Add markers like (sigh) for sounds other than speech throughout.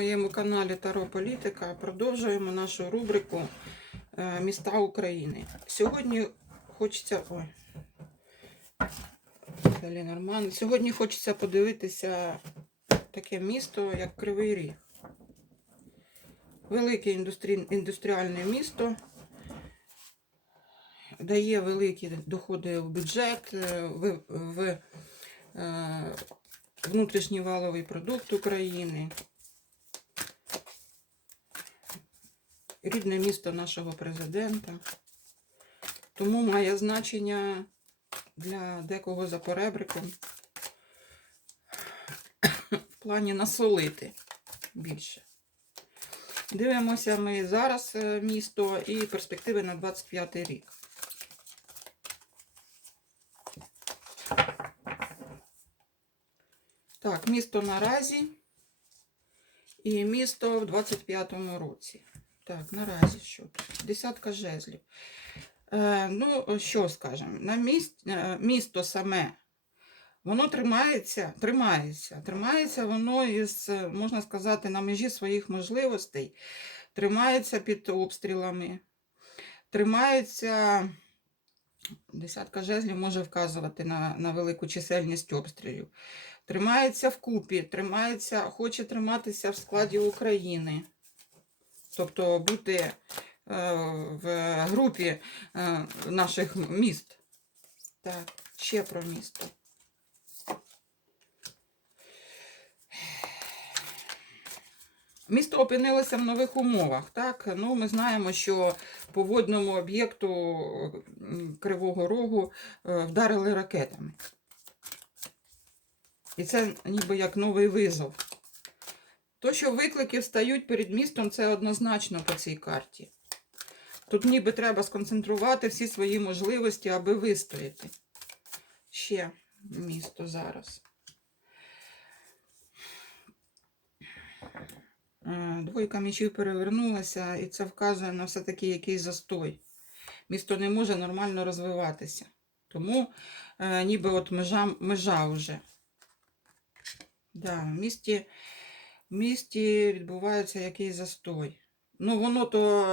На моєму каналі Таро Політика продовжуємо нашу рубрику е, Міста України. Сьогодні хочеться. Ой. Далі нормально. Сьогодні хочеться подивитися таке місто, як Кривий Ріг. Велике індустрі... індустріальне місто. Дає великі доходи в бюджет, е, в, в е, внутрішній валовий продукт України. Рідне місто нашого президента. Тому має значення для декого за поребриком в плані насолити більше. Дивимося ми зараз е, місто і перспективи на 25 рік. Так, місто наразі і місто в 25-му році. Так, наразі що? Десятка жезлів. Е, ну, що скажемо, на міст, е, місто саме, воно тримається, тримається, тримається воно із, е, можна сказати, на межі своїх можливостей, тримається під обстрілами, тримається, десятка жезлів може вказувати на, на велику чисельність обстрілів. Тримається вкупі, тримається, хоче триматися в складі України. Тобто бути е, в групі е, наших міст. Так, ще про місто. Місто опинилося в нових умовах. Так? Ну, ми знаємо, що по водному об'єкту Кривого Рогу е, вдарили ракетами. І це ніби як новий визов. То, що виклики встають перед містом, це однозначно по цій карті. Тут ніби треба сконцентрувати всі свої можливості, аби вистояти. Ще місто зараз. Е, Двойка мечів перевернулася, і це вказує на все-таки якийсь застой. Місто не може нормально розвиватися. Тому е, ніби от межа, межа вже. Да, в місті місті відбувається якийсь застой. Ну, воно то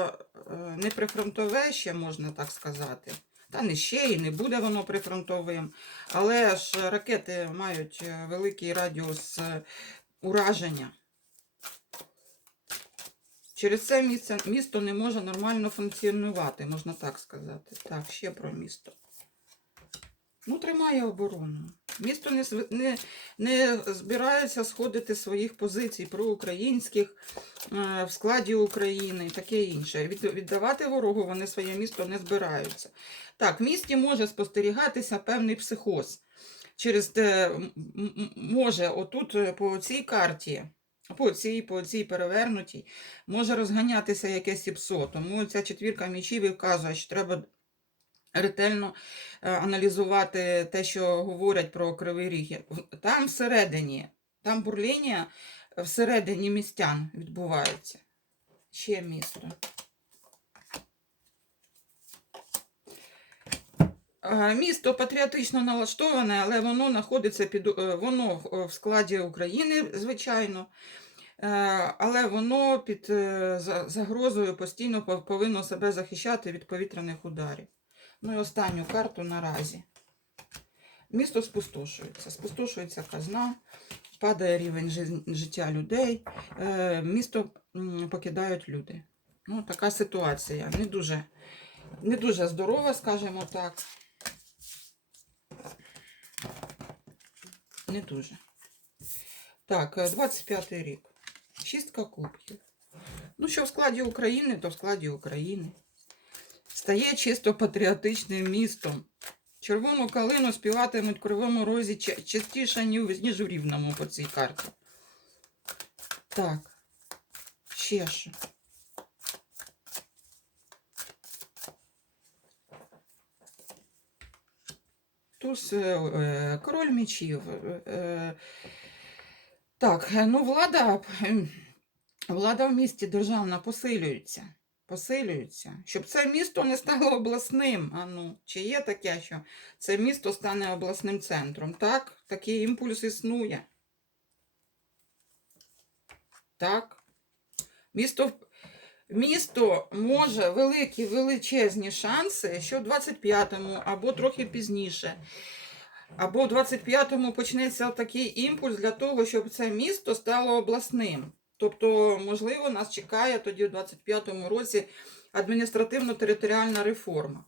е, не прифронтове ще, можна так сказати. Та не ще і не буде воно прифронтовим. Але ж ракети мають е, великий радіус е, ураження. Через це місце, місто не може нормально функціонувати, можна так сказати. Так, ще про місто. Ну, тримає оборону. Місто не, не, не збирається сходити своїх позицій проукраїнських е, в складі України і таке інше. Від, віддавати ворогу вони своє місто не збираються. Так, в місті може спостерігатися певний психоз. Через може отут е, по цій карті, по цій, по цій перевернутій, може розганятися якесь іпсо. Тому ця четвірка мічів і вказує, що треба ретельно е, аналізувати те, що говорять про Кривий Ріг. Там всередині, там бурління всередині містян відбувається. Ще місто. Е, Місто патріотично налаштоване, але воно знаходиться під е, воно в- складі України, звичайно. Е, Але воно під е, загрозою постійно повинно себе захищати від повітряних ударів. Ну і останню карту наразі. Місто спустошується. Спустошується казна, падає рівень життя людей, е, місто покидають люди. Ну, така ситуація. Не дуже, не дуже здорова, скажімо так. Не дуже. Так, е, 25-й рік. Шістка кубків. Ну, що в складі України, то в складі України. Стає чисто патріотичним містом. Червону калину співатимуть в Кривому Розі частіше, ніж у Рівному по цій карті. Так. Ще що. Туз е, е, король мечів. Е, так, ну влада, влада в місті державна посилюється. Посилюється. Щоб це місто не стало обласним. А ну, чи є таке, що це місто стане обласним центром? Так, такий імпульс існує. Так. Місто, місто може великі величезні шанси, що в 25-му або трохи пізніше. Або в 25-му почнеться такий імпульс для того, щоб це місто стало обласним. Тобто, можливо, нас чекає тоді в 25-му році адміністративно-територіальна реформа.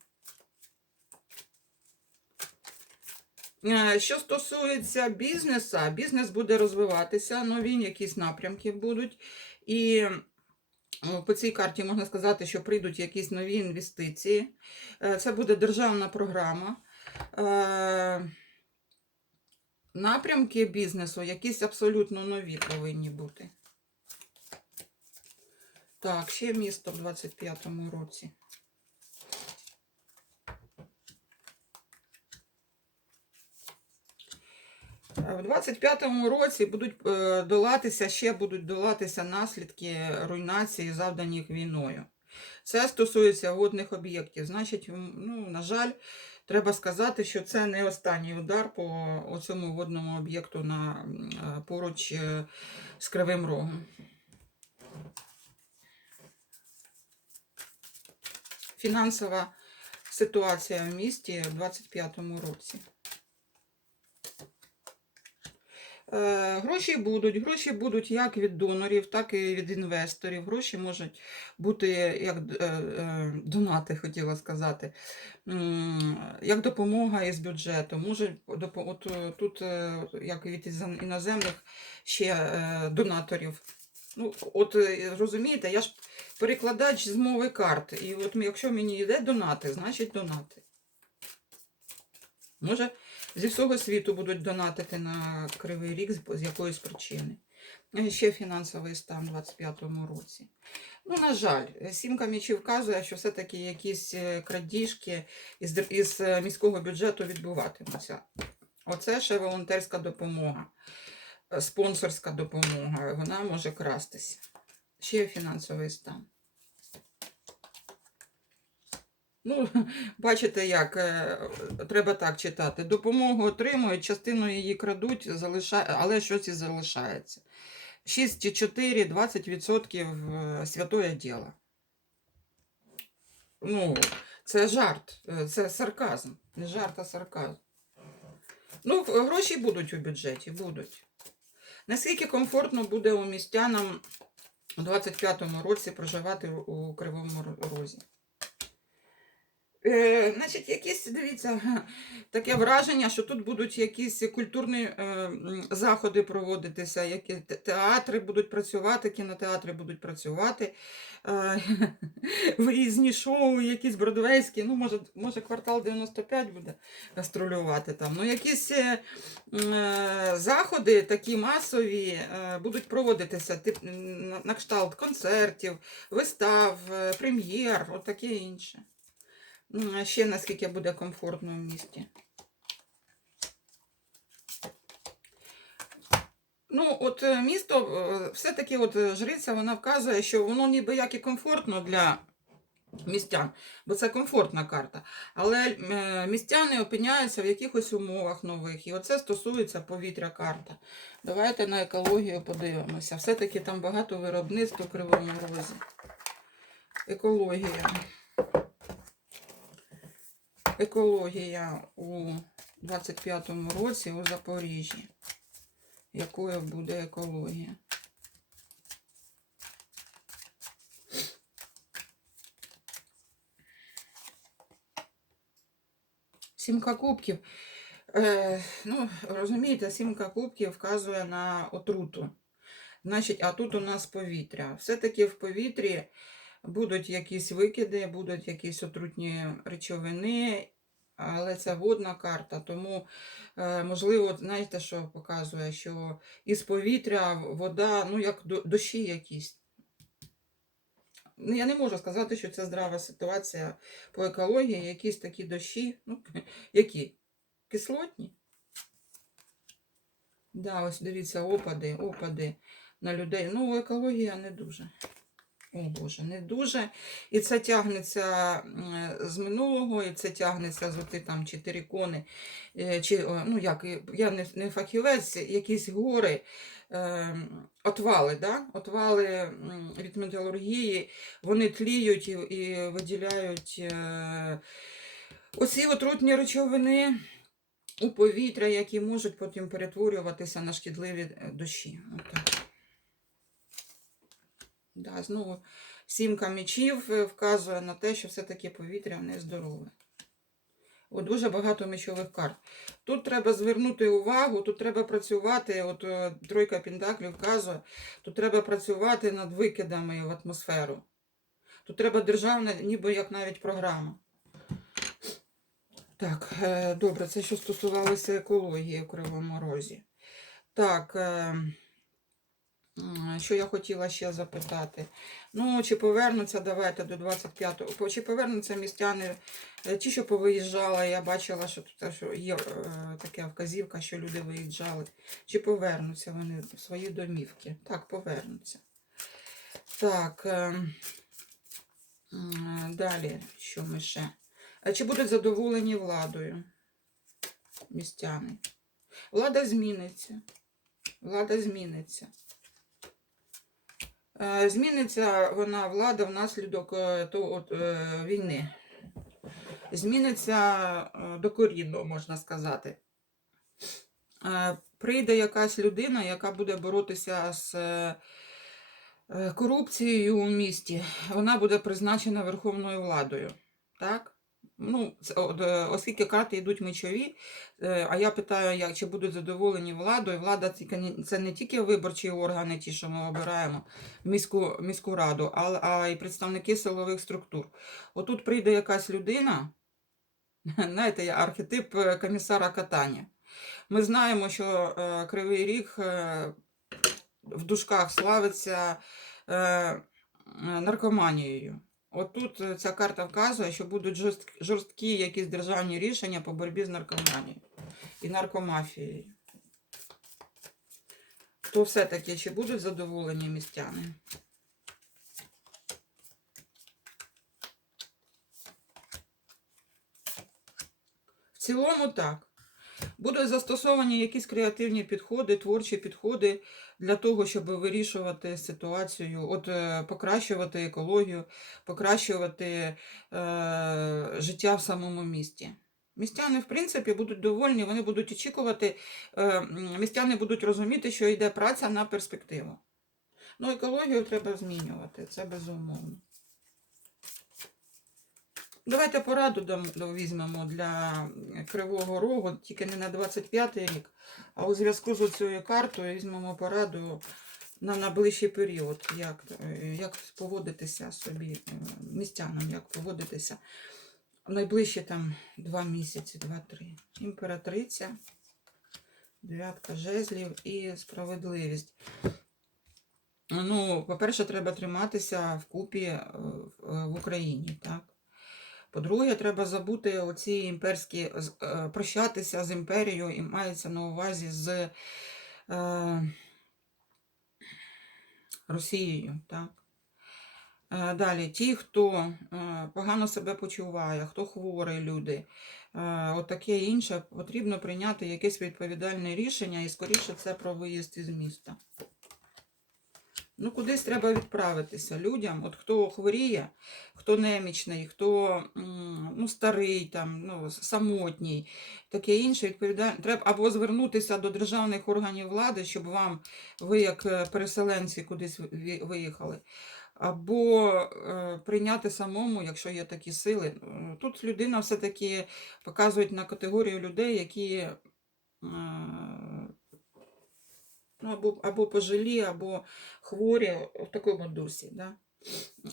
Е, Що стосується бізнесу, бізнес буде розвиватися, нові якісь напрямки будуть. І по цій карті можна сказати, що прийдуть якісь нові інвестиції. Е, Це буде державна програма. Е, Напрямки бізнесу якісь абсолютно нові повинні бути. Так, ще місто в 25-му році. Е, В 25-му році будуть е, долатися, ще будуть долатися наслідки руйнації, завданих війною. Це стосується водних об'єктів. Значить, ну, на жаль, треба сказати, що це не останній удар по цьому водному об'єкту на, е, поруч з Кривим Рогом. Фінансова ситуація в місті в 25-му році. Е, Гроші будуть, гроші будуть як від донорів, так і від інвесторів. Гроші можуть бути як е, е, донати, хотіла сказати, як допомога із бюджету. Допо- от, тут, як від іноземних ще донаторів. Ну, от е, розумієте, я ж перекладач з мови карт. І от якщо мені йде донати, значить донати. Може, зі всього світу будуть донатити на Кривий Ріг з- якоїсь причини. Ще фінансовий стан у 25-му році. Ну, на жаль, сімка мічів вказує, що все-таки якісь е, крадіжки із, із е, міського бюджету відбуватимуться. Оце ще волонтерська допомога, е, спонсорська допомога. Вона може крастися. Ще фінансовий стан. Ну, (laughs) бачите, як е, треба так читати. Допомогу отримують, частину її крадуть, але щось і залишається. 6,4, 20% е, святое діло. Ну, це жарт, е, це сарказм. Не жарт, а сарказм. Ну, гроші будуть у бюджеті, будуть. Наскільки комфортно буде у містянам у 25-му році проживати у- Кривому Розі? Е, значить, якісь, дивіться, (laughs) таке враження, що тут будуть якісь культурні е, заходи проводитися, які театри будуть працювати, кінотеатри будуть працювати, е, (laughs) різні шоу, якісь бродвейські, ну, може, може квартал 95 буде гастролювати там. Ну, якісь е, е, заходи такі масові е, будуть проводитися, тип, на, на кшталт концертів, вистав, е, прем'єр, от таке інше. Ще наскільки буде комфортно в місті. Ну, от е, місто, е, все-таки от е, жриця, вона вказує, що воно ніби як і комфортно для містян, бо це комфортна карта. Але містяни опиняються в якихось умовах нових. І оце стосується повітря карта. Давайте на екологію подивимося. Все-таки там багато виробництв у Кривому Розі. Екологія. Екологія у 25-му році у Запоріжжі. Якою буде екологія? Сімка кубків. Е, ну, розумієте, сімка кубків вказує на отруту. Значить, а тут у нас повітря. Все-таки в повітрі будуть якісь викиди, будуть якісь отрутні речовини, але це водна карта, тому, е, можливо, знаєте, що показує, що із повітря вода, ну, як до- дощі якісь. Ну, я не можу сказати, що це здрава ситуація по екології, якісь такі дощі, ну, (laughs) які? Кислотні? Да, ось дивіться, опади, опади на людей. Ну, екологія не дуже. О Боже, не дуже. І це тягнеться з минулого, і це тягнеться з оти там чи терикони, е, чи, ну як, я не, не фахівець, якісь гори, е, отвали, да? отвали від металургії, вони тліють і, і виділяють е, оці отрутні речовини у повітря, які можуть потім перетворюватися на шкідливі е, дощі. Отак. Да, знову сімка мечів е, вказує на те, що все-таки повітря нездорове. От дуже багато мечових карт. Тут треба звернути увагу, тут треба працювати, от е, тройка пентаклів вказує, тут треба працювати над викидами в атмосферу. Тут треба державна, ніби як навіть програма. Так, е, добре, це що стосувалося екології в Кривому Розі. Так, що я хотіла ще запитати. Ну, чи повернуться, давайте до 25-го, чи повернуться містяни, е, ті, що повиїжджали, я бачила, що тут е, що є е, така вказівка, що люди виїжджали. Чи повернуться вони в свої домівки? Так, повернуться. Так, далі, що ми ще? Чи будуть задоволені владою містяни? Влада зміниться. Влада зміниться. Е, Зміниться вона влада внаслідок е, то, от, е, війни. Зміниться докорінно, можна сказати. Прийде якась людина, яка буде боротися з корупцією у місті. Вона буде призначена Верховною владою. Так? Ну, е, оскільки карти йдуть мечові, е, а я питаю, як, чи будуть задоволені владою. Влада це не тільки виборчі органи, ті, що ми обираємо міську, міську раду, а, а й представники силових структур. Отут прийде якась людина, (laughs) знаєте, архетип е, комісара катання. Ми знаємо, що Кривий Ріг в дужках славиться наркоманією. От тут е, ця карта вказує, що будуть жорсткі якісь державні рішення по боротьбі з наркоманією і наркомафією. То все-таки чи будуть задоволені містяни? В цілому так. Будуть застосовані якісь креативні підходи, творчі підходи для того, щоб вирішувати ситуацію, от е, покращувати екологію, покращувати е, життя в самому місті. Містяни, в принципі, будуть довольні, вони будуть очікувати, е, містяни будуть розуміти, що йде праця на перспективу. Ну, екологію треба змінювати, це безумовно. Давайте пораду візьмемо для Кривого Рогу, тільки не на 25-й рік, а у зв'язку з цією картою візьмемо пораду на найближчий період, як, е, як поводитися собі, е, містянам, як поводитися в найближчі там два місяці, два-три. Імператриця, дев'ятка жезлів і справедливість. Ну, по-перше, треба триматися вкупі е, в в Україні, так? По-друге, треба забути оці імперські, е, прощатися з імперією і мається на увазі з е, Росією. Так? Е, Далі, ті, хто е, погано себе почуває, хто хворий люди, е, от таке інше, потрібно прийняти якесь відповідальне рішення, і скоріше це про виїзд із міста. Ну, кудись треба відправитися людям. От хто хворіє, хто немічний, хто ну, старий, там, ну, самотній, таке інше відповідальне. Треба або звернутися до державних органів влади, щоб вам, ви як е, переселенці кудись виїхали, або е, прийняти самому, якщо є такі сили. Е, Тут людина все-таки показує на категорію людей, які. е, Ну, або, або пожилі, або хворі в такому дусі. Да?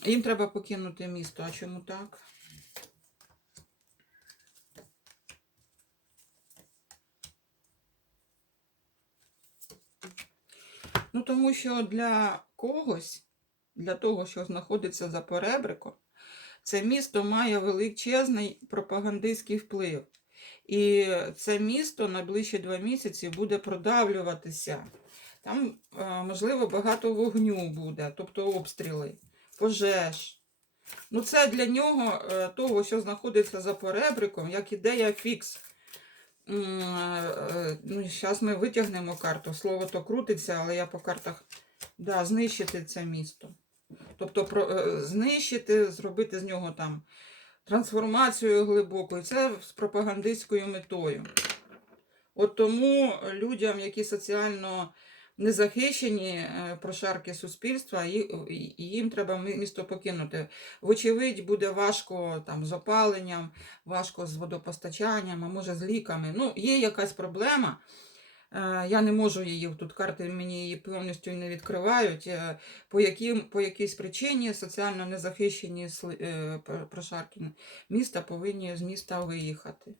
Їм треба покинути місто. А чому так? Ну, тому що для когось, для того, що знаходиться за поребриком, це місто має величезний пропагандистський вплив. І це місто найближчі два місяці буде продавлюватися. Там, е, можливо, багато вогню буде, тобто обстріли пожеж. Ну, це для нього е, того, що знаходиться за поребриком, як ідея фікс. Е, Ну, зараз ми витягнемо карту. Слово то крутиться, але я по картах да, знищити це місто. Тобто про, знищити, зробити з нього там трансформацію глибоку. І це з пропагандистською метою. От тому людям, які соціально незахищені е, прошарки суспільства, і- їм треба місто покинути. Вочевидь, буде важко там з опаленням, важко з водопостачанням, а може з ліками. Ну, є якась проблема. Е, Я не можу її тут карти мені її повністю не відкривають. е, По, яким, по якійсь причині соціально незахищені прошарки міста повинні з міста виїхати.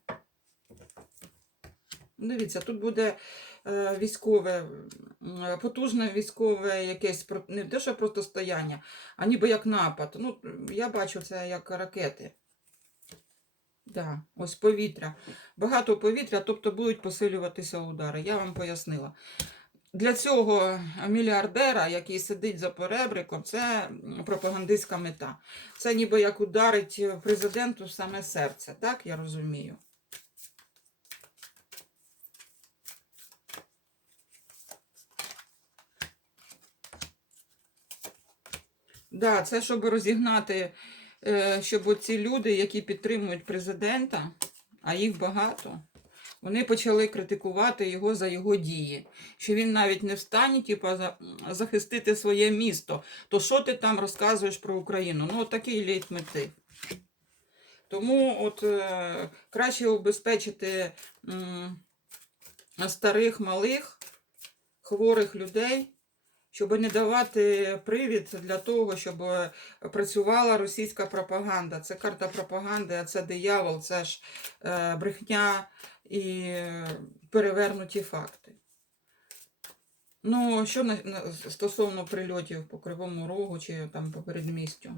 Дивіться, тут буде військове, потужне військове якесь не те, що протистояння, а ніби як напад. Ну, я бачу це як ракети. Да, ось повітря. Багато повітря, тобто будуть посилюватися удари. Я вам пояснила. Для цього мільярдера, який сидить за поребриком, це пропагандистська мета. Це ніби як ударить президенту в саме серце, так я розумію. Да, це щоб розігнати, е, щоб оці люди, які підтримують президента, а їх багато, вони почали критикувати його за його дії. Що він навіть не встані, типу, захистити своє місто. То що ти там розказуєш про Україну? Ну, от такий лейтмотив. Тому от е, краще убезпечити м, старих, малих, хворих людей, щоб не давати привід для того, щоб е, працювала російська пропаганда. Це карта пропаганди, а це диявол, це ж е, брехня і перевернуті факти. Ну, що на, на, стосовно прильотів по Кривому Рогу чи там по передмістю?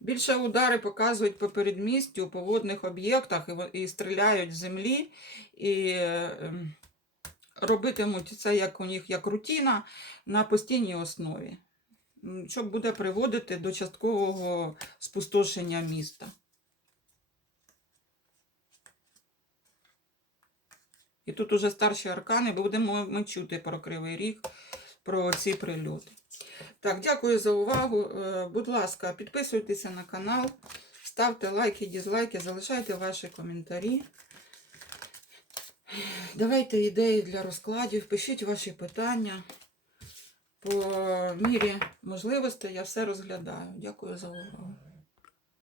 Більше удари показують по передмістю, по водних об'єктах і, і стріляють з землі, і е, ем, робитимуть це як у них як рутина на постійній основі, що буде приводити до часткового спустошення міста. І тут уже старші аркани, будемо ми чути про Кривий Ріг, про ці прильоти. Так, дякую за увагу. Е, Будь ласка, підписуйтеся на канал, ставте лайки, дізлайки, залишайте ваші коментарі. Давайте ідеї для розкладів, пишіть ваші питання. По мірі можливостей я все розглядаю. Дякую за увагу.